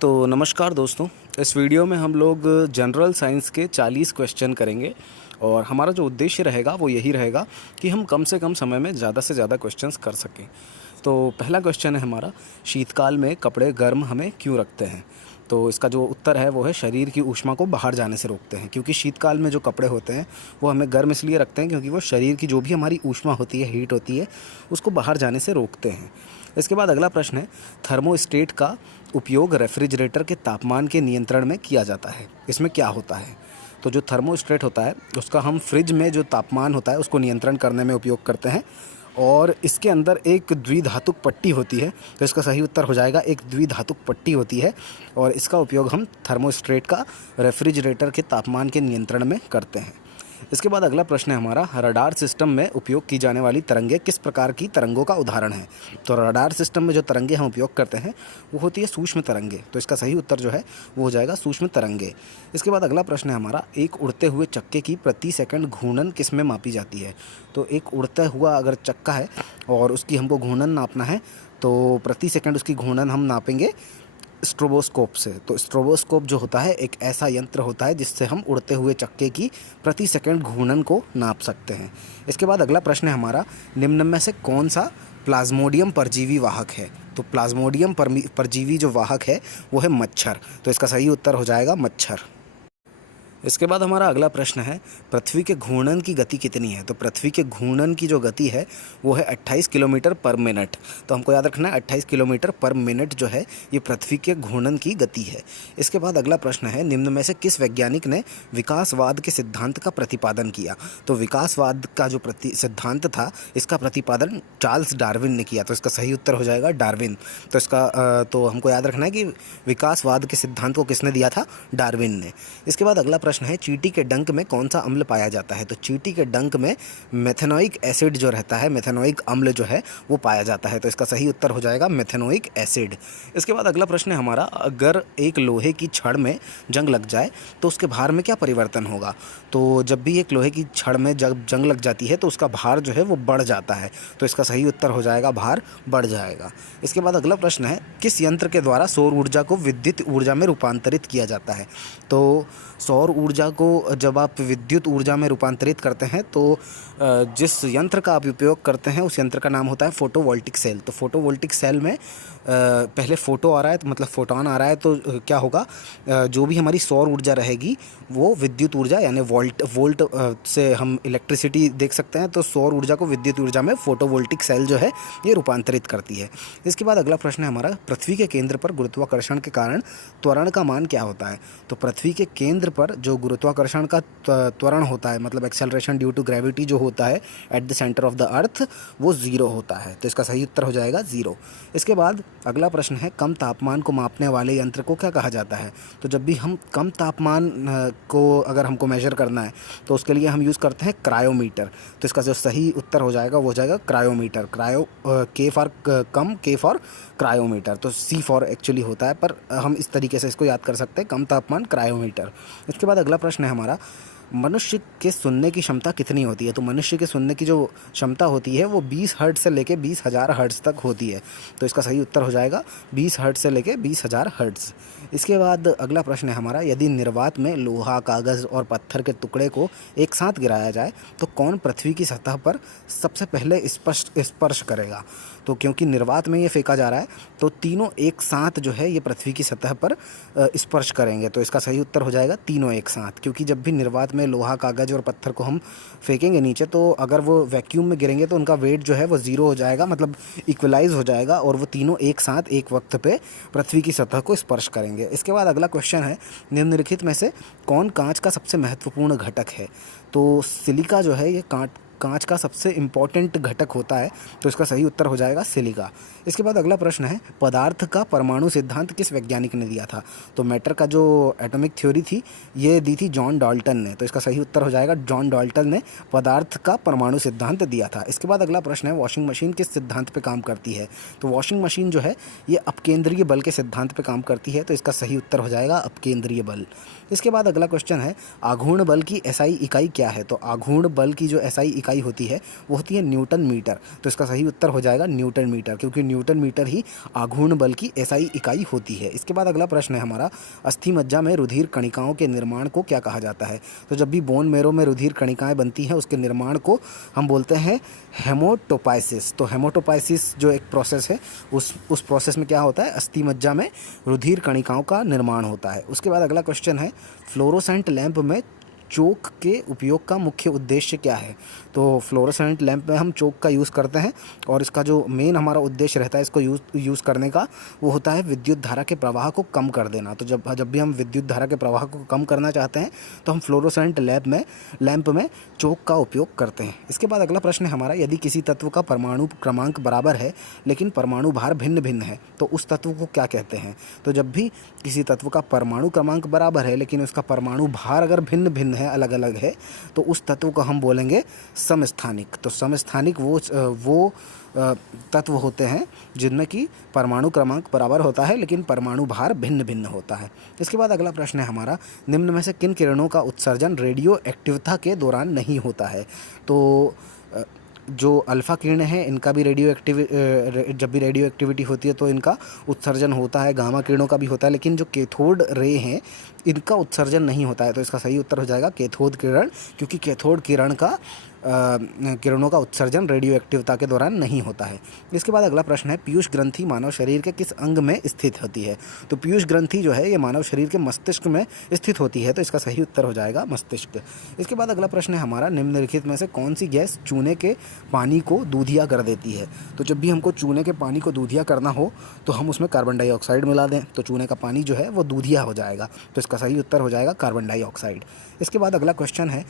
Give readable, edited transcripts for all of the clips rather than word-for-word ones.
तो नमस्कार दोस्तों। इस वीडियो में हम लोग जनरल साइंस के 40 क्वेश्चन करेंगे और हमारा जो उद्देश्य रहेगा वो यही रहेगा कि हम कम से कम समय में ज़्यादा से ज़्यादा क्वेश्चंस कर सकें। तो पहला क्वेश्चन है हमारा, शीतकाल में कपड़े गर्म हमें क्यों रखते हैं? तो इसका जो उत्तर है वो है शरीर की ऊष्मा को बाहर जाने से रोकते हैं। क्योंकि शीतकाल में जो कपड़े होते हैं वो हमें गर्म इसलिए रखते हैं क्योंकि वो शरीर की जो भी हमारी ऊष्मा होती है, हीट होती है, उसको बाहर जाने से रोकते हैं। इसके बाद अगला प्रश्न है, थर्मोस्टेट का उपयोग रेफ्रिजरेटर के तापमान के नियंत्रण में किया जाता है। इसमें क्या होता है? तो जो थर्मोस्टेट होता है उसका हम फ्रिज में जो तापमान होता है उसको नियंत्रण करने में उपयोग करते हैं और इसके अंदर एक द्विधातुक पट्टी होती है। तो इसका सही उत्तर हो जाएगा, एक द्विधातुक पट्टी होती है और इसका उपयोग हम थर्मोस्टेट का रेफ्रिजरेटर के तापमान के नियंत्रण में करते हैं। इसके बाद अगला प्रश्न है हमारा, रडार सिस्टम में उपयोग की जाने वाली तरंगें किस प्रकार की तरंगों का उदाहरण है? तो रडार सिस्टम में जो तरंगें हम उपयोग करते हैं वो होती है सूक्ष्म तरंगें। तो इसका सही उत्तर जो है वो हो जाएगा सूक्ष्म तरंगें। इसके बाद अगला प्रश्न है हमारा, एक उड़ते हुए चक्के की प्रति सेकंड घूर्णन किस में मापी जाती है? तो एक उड़ता हुआ अगर चक्का है और उसकी हमको घूर्णन नापना है तो प्रति सेकंड उसकी घूर्णन हम नापेंगे स्ट्रोबोस्कोप से। तो स्ट्रोबोस्कोप जो होता है एक ऐसा यंत्र होता है जिससे हम उड़ते हुए चक्के की प्रति सेकंड घूर्णन को नाप सकते हैं। इसके बाद अगला प्रश्न है हमारा, निम्न में से कौन सा प्लाज्मोडियम परजीवी वाहक है? तो प्लाज्मोडियम परजीवी जो वाहक है वो है मच्छर। तो इसका सही उत्तर हो जाएगा मच्छर। इसके बाद हमारा अगला प्रश्न है, पृथ्वी के घूर्णन की गति कितनी है? तो पृथ्वी के घूर्णन की जो गति है वो है 28 किलोमीटर पर मिनट। तो हमको याद रखना है 28 किलोमीटर पर मिनट जो है ये पृथ्वी के घूर्णन की गति है। इसके बाद अगला प्रश्न है, निम्न में से किस वैज्ञानिक ने विकासवाद के सिद्धांत का प्रतिपादन किया? तो विकासवाद का जो सिद्धांत था इसका प्रतिपादन चार्ल्स डार्विन ने किया। तो इसका सही उत्तर हो जाएगा डार्विन। तो इसका तो हमको याद रखना है कि विकासवाद के सिद्धांत को किसने दिया था? डार्विन ने। इसके बाद अगला प्रश्न है, चींटी के डंक में कौन सा अम्ल पाया जाता है? तो चींटी के डंक में मेथेनोइक एसिड जो रहता है, मेथेनोइक अम्ल जो है वो पाया जाता है। तो इसका सही उत्तर हो जाएगा मेथेनोइक एसिड। इसके बाद अगला प्रश्न है हमारा, अगर एक लोहे की छड़ में जंग लग जाए तो उसके भार में क्या परिवर्तन होगा? तो जब भी एक लोहे की छड़ में जब जंग लग जाती है तो उसका भार जो है वो बढ़ जाता है। तो इसका सही उत्तर हो जाएगा भार बढ़ जाएगा। इसके बाद अगला प्रश्न है, किस यंत्र के द्वारा सौर ऊर्जा को विद्युत ऊर्जा में रूपांतरित किया जाता है? तो सौर ऊर्जा को जब आप विद्युत ऊर्जा में रूपांतरित करते हैं तो जिस यंत्र का आप उपयोग करते हैं उस यंत्र का नाम होता है फोटोवोल्टिक सेल। तो फोटोवोल्टिक सेल में पहले फोटो आ रहा है तो मतलब फोटोन आ रहा है तो क्या होगा, जो भी हमारी सौर ऊर्जा रहेगी वो विद्युत ऊर्जा यानी वोल्ट से हम इलेक्ट्रिसिटी देख सकते हैं। तो सौर ऊर्जा को विद्युत ऊर्जा में फोटोवोल्टिक सेल जो है ये रूपांतरित करती है। इसके बाद अगला प्रश्न है हमारा, पृथ्वी के केंद्र पर गुरुत्वाकर्षण के कारण त्वरण का मान क्या होता है? तो पृथ्वी के केंद्र पर जो गुरुत्वाकर्षण का त्वरण होता है मतलब एक्सेलरेशन ड्यू टू ग्रेविटी जो होता है at the centre of the earth वो 0 होता है। तो इसका सही उत्तर हो जाएगा 0। इसके बाद अगला प्रश्न है, कम तापमान को मापने वाले यंत्र को क्या कहा जाता है? तो जब भी हम कम तापमान को अगर हमको मेजर करना है तो उसके लिए हम यूज़ करते हैं क्रायोमीटर। तो इसका जो सही उत्तर हो जाएगा वो हो जाएगा क्रायोमीटर। के फॉर कम, के फॉर क्रायोमीटर। तो सी फॉर एक्चुअली होता है पर हम इस तरीके से इसको याद कर सकते हैं, कम तापमान क्रायोमीटर। इसके बाद अगला प्रश्न है हमारा, मनुष्य के सुनने की क्षमता कितनी होती है? तो मनुष्य के सुनने की जो क्षमता होती है वो 20 हर्ट्ज से लेके 20,000 हर्ट्ज तक होती है। तो इसका सही उत्तर हो जाएगा 20 हर्ट्ज से लेके 20,000 हर्ट्ज। इसके बाद अगला प्रश्न है हमारा, यदि निर्वात में लोहा, कागज़ और पत्थर के टुकड़े को एक साथ गिराया जाए तो कौन पृथ्वी की सतह पर सबसे पहले स्पर्श करेगा? तो क्योंकि निर्वात में ये फेंका जा रहा है तो तीनों एक साथ जो है ये पृथ्वी की सतह पर स्पर्श करेंगे। तो इसका सही उत्तर हो जाएगा तीनों एक साथ। क्योंकि जब भी निर्वात में लोहा, कागज़ और पत्थर को हम फेंकेंगे नीचे तो अगर वो वैक्यूम में गिरेंगे तो उनका वेट जो है वो 0 हो जाएगा, मतलब इक्वलाइज हो जाएगा और वो तीनों एक साथ एक वक्त पे पृथ्वी की सतह को स्पर्श करेंगे। इसके बाद अगला क्वेश्चन है, निम्नलिखित में से कौन कांच का सबसे महत्वपूर्ण घटक है? तो सिलिका जो है ये कांच का सबसे इम्पॉर्टेंट घटक होता है। तो इसका सही उत्तर हो जाएगा सिलिका। इसके बाद अगला प्रश्न है, पदार्थ का परमाणु सिद्धांत किस वैज्ञानिक ने दिया था? तो मैटर का जो एटॉमिक थ्योरी थी ये दी थी जॉन डाल्टन ने। तो इसका सही उत्तर हो जाएगा जॉन डाल्टन ने पदार्थ का परमाणु सिद्धांत दिया था। इसके बाद अगला प्रश्न है, वॉशिंग मशीन किस सिद्धांत पे काम करती है? तो वॉशिंग मशीन जो है ये अपकेंद्रीय बल के सिद्धांत पे काम करती है। तो इसका सही उत्तर हो जाएगा अपकेंद्रीय बल। इसके बाद अगला क्वेश्चन है, आघूर्ण बल की एसआई इकाई क्या है? तो आघूर्ण बल की जो एसआई इकाई होती है वो होती है न्यूटन मीटर। तो इसका सही उत्तर हो जाएगा न्यूटन मीटर, क्योंकि न्यूटन मीटर ही आघूर्ण बल की एसआई इकाई होती है। इसके बाद अगला प्रश्न है हमारा, अस्थि मज्जा में रुधिर कणिकाओं के निर्माण को क्या कहा जाता है? तो जब भी बोन मैरो में रुधिर कणिकाएं बनती हैं उसके निर्माण को हम बोलते हैं हेमोटोपाइसिस। तो हेमोटोपाइसिस जो एक प्रोसेस है उस प्रोसेस में क्या होता है, अस्थि मज्जा में रुधिर कणिकाओं का निर्माण होता है। उसके बाद अगला क्वेश्चन है, फ्लोरोसेंट लैंप में चोक के उपयोग का मुख्य उद्देश्य क्या है? तो फ्लोरोसेंट लैंप में हम चोक का यूज़ करते हैं और इसका जो मेन हमारा उद्देश्य रहता है इसको यूज़ करने का वो होता है विद्युत धारा के प्रवाह को कम कर देना। तो जब भी हम विद्युत धारा के प्रवाह को कम करना चाहते हैं तो हम फ्लोरोसेंट लैंप में चोक का उपयोग करते हैं। इसके बाद अगला प्रश्न है हमारा, यदि किसी तत्व का परमाणु क्रमांक बराबर है लेकिन परमाणु भार भिन्न भिन्न है तो उस तत्व को क्या कहते हैं? तो जब भी किसी तत्व का परमाणु क्रमांक बराबर है लेकिन उसका परमाणु भार अगर भिन्न भिन्न है, अलग अलग है, तो उस तत्व को हम बोलेंगे समस्थानिक। तो समस्थानिक वो तत्व होते हैं जिनमें कि परमाणु क्रमांक बराबर होता है लेकिन परमाणु भार भिन्न भिन्न होता है। इसके बाद अगला प्रश्न है हमारा, निम्न में से किन किरणों का उत्सर्जन रेडियो एक्टिवता के दौरान नहीं होता है? तो जो अल्फ़ा किरण है इनका भी जब भी रेडियो एक्टिविटी होती है तो इनका उत्सर्जन होता है, गामा किरणों का भी होता है, लेकिन जो कैथोड रे हैं इनका उत्सर्जन नहीं होता है। तो इसका सही उत्तर हो जाएगा कैथोड किरण, क्योंकि कैथोड किरणों का उत्सर्जन रेडियो एक्टिवता के दौरान नहीं होता है। इसके बाद अगला प्रश्न है, पीयूष ग्रंथि मानव शरीर के किस अंग में स्थित होती है? तो पीयूष ग्रंथि जो है ये मानव शरीर के मस्तिष्क में स्थित होती है, तो इसका सही उत्तर हो जाएगा मस्तिष्क। इसके बाद अगला प्रश्न है हमारा, निम्नलिखित में से कौन सी गैस चूने के पानी को दूधिया कर देती है? तो जब भी हमको चूने के पानी को दूधिया करना हो तो हम उसमें कार्बन डाइऑक्साइड मिला दें तो चूने का पानी जो है वो दूधिया हो जाएगा, तो इसका सही उत्तर हो जाएगा कार्बन डाइऑक्साइड। इसके बाद अगला क्वेश्चन है,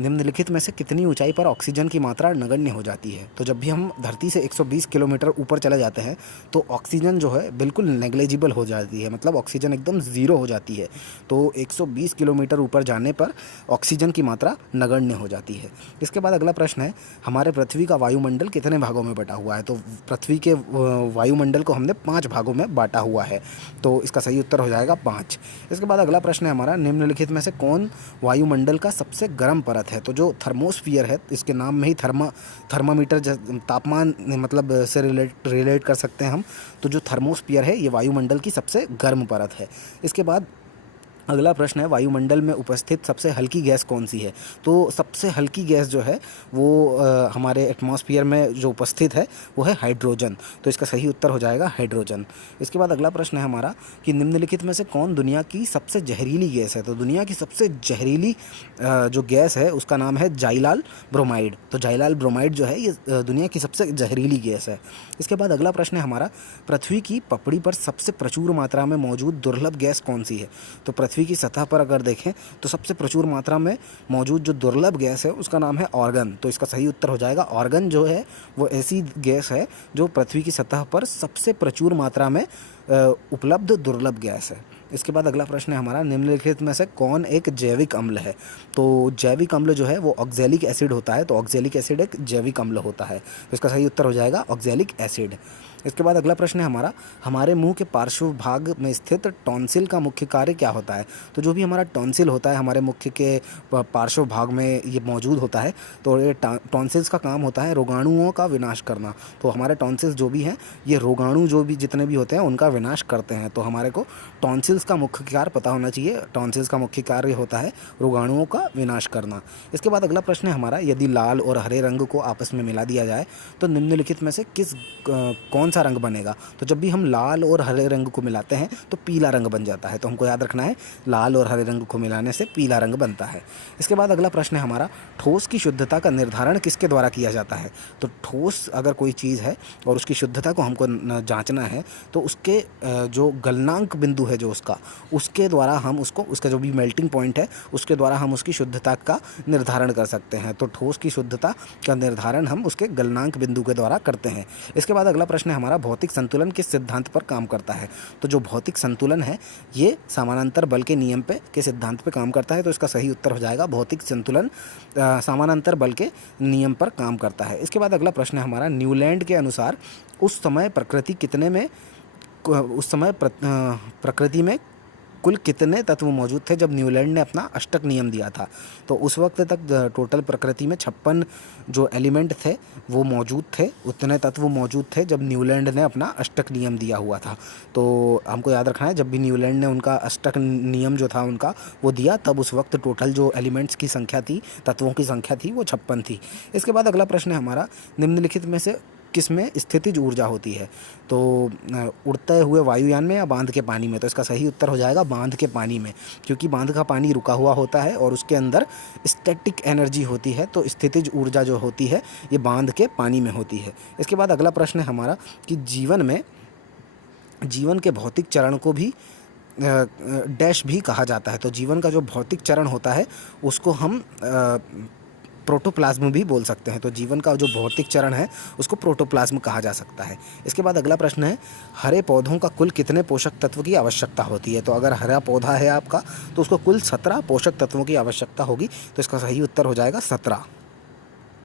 निम्नलिखित में से कितनी ऊंचाई पर ऑक्सीजन की मात्रा नगण्य हो जाती है? तो जब भी हम धरती से 120 किलोमीटर ऊपर चले जाते हैं तो ऑक्सीजन जो है बिल्कुल नेग्लिजिबल हो जाती है, मतलब ऑक्सीजन एकदम ज़ीरो हो जाती है। तो 120 किलोमीटर ऊपर जाने पर ऑक्सीजन की मात्रा नगण्य हो जाती है। इसके बाद अगला प्रश्न है, हमारे पृथ्वी का वायुमंडल कितने भागों में बटा हुआ है? तो पृथ्वी के वायुमंडल को हमने 5 भागों में बांटा हुआ है, तो इसका सही उत्तर हो जाएगा 5। इसके बाद अगला प्रश्न है हमारा, निम्नलिखित में से कौन वायुमंडल का सबसे गर्म परत है? तो जो थर्मोस्फियर है इसके नाम में ही थर्मामीटर तापमान मतलब से रिलेट कर सकते हैं हम। तो जो थर्मोस्फियर है ये वायुमंडल की सबसे गर्म परत है। इसके बाद अगला प्रश्न है, वायुमंडल में उपस्थित सबसे हल्की गैस कौन सी है? तो सबसे हल्की गैस जो है वो हमारे एटमॉस्फेयर में जो उपस्थित है वो है हाइड्रोजन, तो इसका सही उत्तर हो जाएगा हाइड्रोजन। इसके बाद अगला प्रश्न है हमारा कि निम्नलिखित में से कौन दुनिया की सबसे जहरीली गैस है? तो दुनिया की सबसे जहरीली जो गैस है उसका नाम है जाइलाल ब्रोमाइड। तो जाइलाल ब्रोमाइड जो है ये दुनिया की सबसे जहरीली गैस है। इसके बाद अगला प्रश्न है हमारा, पृथ्वी की पपड़ी पर सबसे प्रचुर मात्रा में मौजूद दुर्लभ गैस कौन सी है? तो पृथ्वी की सतह पर अगर देखें तो सबसे प्रचुर मात्रा में मौजूद जो दुर्लभ गैस है उसका नाम है ऑर्गन, तो इसका सही उत्तर हो जाएगा ऑर्गन जो है वो ऐसी गैस है जो पृथ्वी की सतह पर सबसे प्रचुर मात्रा में उपलब्ध दुर्लभ गैस है। इसके बाद अगला प्रश्न है हमारा, निम्नलिखित में से कौन एक जैविक अम्ल है? तो जैविक अम्ल जो है वो ऑक्जेलिक एसिड होता है, तो ऑक्जेलिक एसिड एक जैविक अम्ल होता है, तो इसका सही उत्तर हो जाएगा ऑक्जेलिक एसिड। इसके बाद अगला प्रश्न है हमारा, हमारे मुंह के पार्श्व भाग में स्थित टॉन्सिल का मुख्य कार्य क्या होता है? तो जो भी हमारा टॉन्सिल होता है हमारे मुख्य के पार्श्व भाग में ये मौजूद होता है, तो ये टॉन्सिल्स का काम होता है रोगाणुओं का विनाश करना। तो हमारे टॉन्सिल्स जो भी हैं ये रोगाणु जो भी जितने भी होते हैं उनका विनाश करते हैं, तो हमारे को टॉन्सिल्स का मुख्य कार्य पता होना चाहिए। टॉन्सिल्स का मुख्य कार्य होता है रोगाणुओं का विनाश करना। इसके बाद अगला प्रश्न है हमारा, यदि लाल और हरे रंग को आपस में मिला दिया जाए तो निम्नलिखित में से कौन सा रंग बनेगा? तो जब भी हम लाल और हरे रंग को मिलाते हैं तो पीला रंग बन जाता है, तो हमको याद रखना है लाल और हरे रंग को मिलाने से पीला रंग बनता है। इसके बाद अगला प्रश्न है हमारा, ठोस की शुद्धता का निर्धारण किसके द्वारा किया जाता है? तो ठोस अगर कोई चीज़ है और उसकी शुद्धता को हमको जांचना है तो उसके जो गलनांक बिंदु है जो उसके द्वारा हम उसका जो भी मेल्टिंग पॉइंट है उसके द्वारा हम उसकी शुद्धता का निर्धारण कर सकते हैं। तो ठोस की शुद्धता का निर्धारण हम उसके गलनांक बिंदु के द्वारा करते हैं। इसके बाद अगला प्रश्न है हमारा, भौतिक संतुलन किस सिद्धांत पर काम करता है? तो जो भौतिक संतुलन है ये समानांतर बल के नियम के सिद्धांत पे काम करता है, तो इसका सही उत्तर हो जाएगा भौतिक संतुलन समानांतर बल के नियम पर काम करता है। इसके बाद अगला प्रश्न है हमारा, न्यूलैंड के अनुसार उस समय प्रकृति में कुल कितने तत्व मौजूद थे जब न्यूलैंड ने अपना अष्टक नियम दिया था? तो उस वक्त तक टोटल प्रकृति में 56 जो एलिमेंट थे वो मौजूद थे, उतने तत्व मौजूद थे जब न्यूलैंड ने अपना अष्टक नियम दिया हुआ था। तो हमको याद रखना है, जब भी न्यूलैंड ने उनका अष्टक नियम जो था उनका वो दिया, तब उस वक्त टोटल जो एलिमेंट्स की संख्या थी, तत्वों की संख्या थी, वो 56 थी। इसके बाद अगला प्रश्न है हमारा, निम्नलिखित में से किसमें स्थितिज ऊर्जा होती है? तो उड़ते हुए वायुयान में या बांध के पानी में? तो इसका सही उत्तर हो जाएगा बांध के पानी में, क्योंकि बांध का पानी रुका हुआ होता है और उसके अंदर स्टैटिक एनर्जी होती है। तो स्थितिज ऊर्जा जो होती है ये बांध के पानी में होती है। इसके बाद अगला प्रश्न है हमारा कि जीवन के भौतिक चरण को भी डैश भी कहा जाता है। तो जीवन का जो भौतिक चरण होता है उसको हम प्रोटोप्लाज्म भी बोल सकते हैं। तो जीवन का जो भौतिक चरण है उसको प्रोटोप्लाज्म कहा जा सकता है। इसके बाद अगला प्रश्न है, हरे पौधों का कुल कितने पोषक तत्व की आवश्यकता होती है? तो अगर हरा पौधा है आपका तो उसको कुल 17 पोषक तत्वों की आवश्यकता होगी। तो इसका सही उत्तर हो जाएगा 17।